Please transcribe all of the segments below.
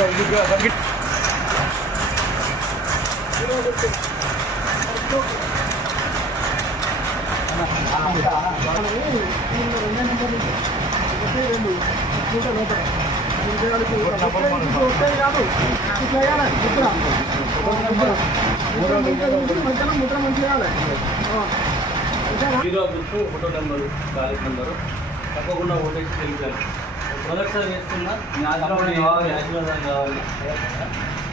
Hero గుర్తు photo number college number తప్పకుండా ఓటేసి తెలిపాను. మొదటిసారి వేస్తున్నా ఆశీర్వాదం కావాలి.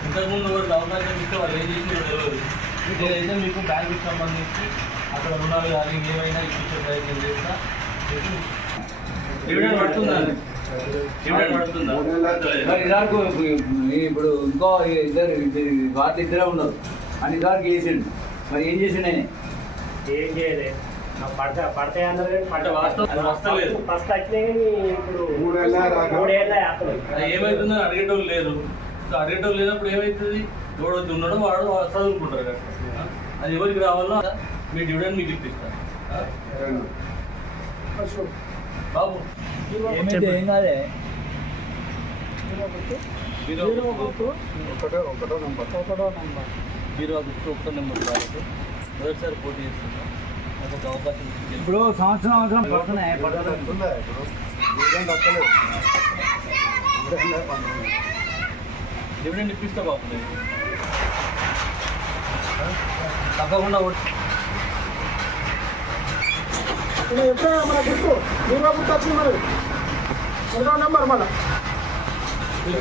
ఇంతకుముందు ఎవరికి అవకాశం ఇస్తే వాళ్ళు ఏం చేసినా తెలియదు. నేనైతే మీకు బ్యాంకుకి సంబంధించి అక్కడ రుణాలు కానీ ఏమైనా ఇప్పించే ప్రయత్నం చేస్తా. డివిడెండ్ పడుతుందా? డివిడెండ్ పడుతుందా? ఇప్పుడు ఇంకో వాళ్ళు ఇద్దరే ఉన్నారు అని ఇద్దరికి వేసిండు. మరి ఏం చేసిండు ఆయన? ఏం చేయలేదు. పడతాయి అన్నారు కానీ వస్తలేదు. ఫస్ట్ వచ్చినాయి కానీ ఇప్పుడు 3 ఏళ్ళ ఏమవుతుందని అడిగేటోళ్ళు లేరు. అడిగేటోళ్ళు లేనప్పుడు ఏమవుతుంది? ఎవడొచ్చి ఉన్నాడో వాడు చదువుకుంటారు కదా. అది ఎవరికి రావాలో మీ డివిడెండ్ మీకు ఇప్పిస్తారు. బాబు ఏం కాదే హీరో గుర్తు ఒక్క నెంబర్ కాబట్టి మొదటిసారి పోటీ చేస్తున్నా. నాకు ఒక అవకాశం ఇచ్చింది. ఇప్పుడు సంవత్సరం పడుతున్నాయి. డివిడెండ్ ఇప్పిస్తా బాబు. తప్పకుండా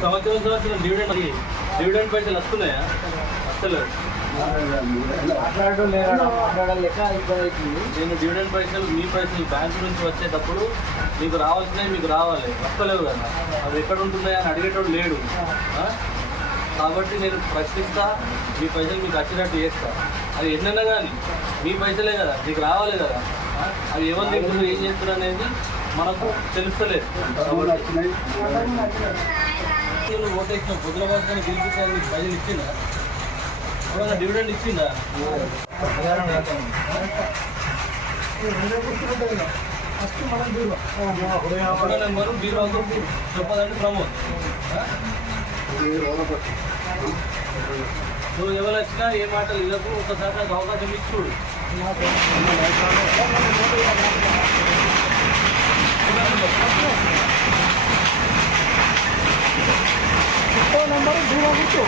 సంవత్సరం డివిడెండ్ పైసలు వస్తున్నాయా? వస్తలేదు. నేను డివిడెండ్ పైసలు మీ పైసలు బ్యాంకు నుంచి వచ్చేటప్పుడు మీకు రావాల్సినవి మీకు రావాలి. వస్తలేవు కదా, అది ఎక్కడ ఉంటున్నాయి అని అడిగేటోడు లేడు. కాబట్టి నేను ప్రశ్నిస్తా, మీ పైసలు మీకు వచ్చినట్టు చేస్తా. అది ఎన్నైనా కానీ మీ పైసలే కదా, మీకు రావాలి కదా. అది ఎవరు తింటున్నారు, ఏం చేస్తున్నారు అనేది మనకు తెలుస్తలేదు. నేను ఓటేసిన బుద్రబాబు గెలిపించాలని మీకు పైసలు ఇచ్చిందా? ఇప్పుడు డివిడెండ్ ఇచ్చిందా? నెంబరు బీరువాకు చెప్పదండి ప్రమోద్. నువ్వు ఎవరు వచ్చినా ఏ మాటలు ఇళ్ళకు ఒకసారి నాకు అవకాశం ఇచ్చి చూడు. నెంబరు దూరం గుర్తు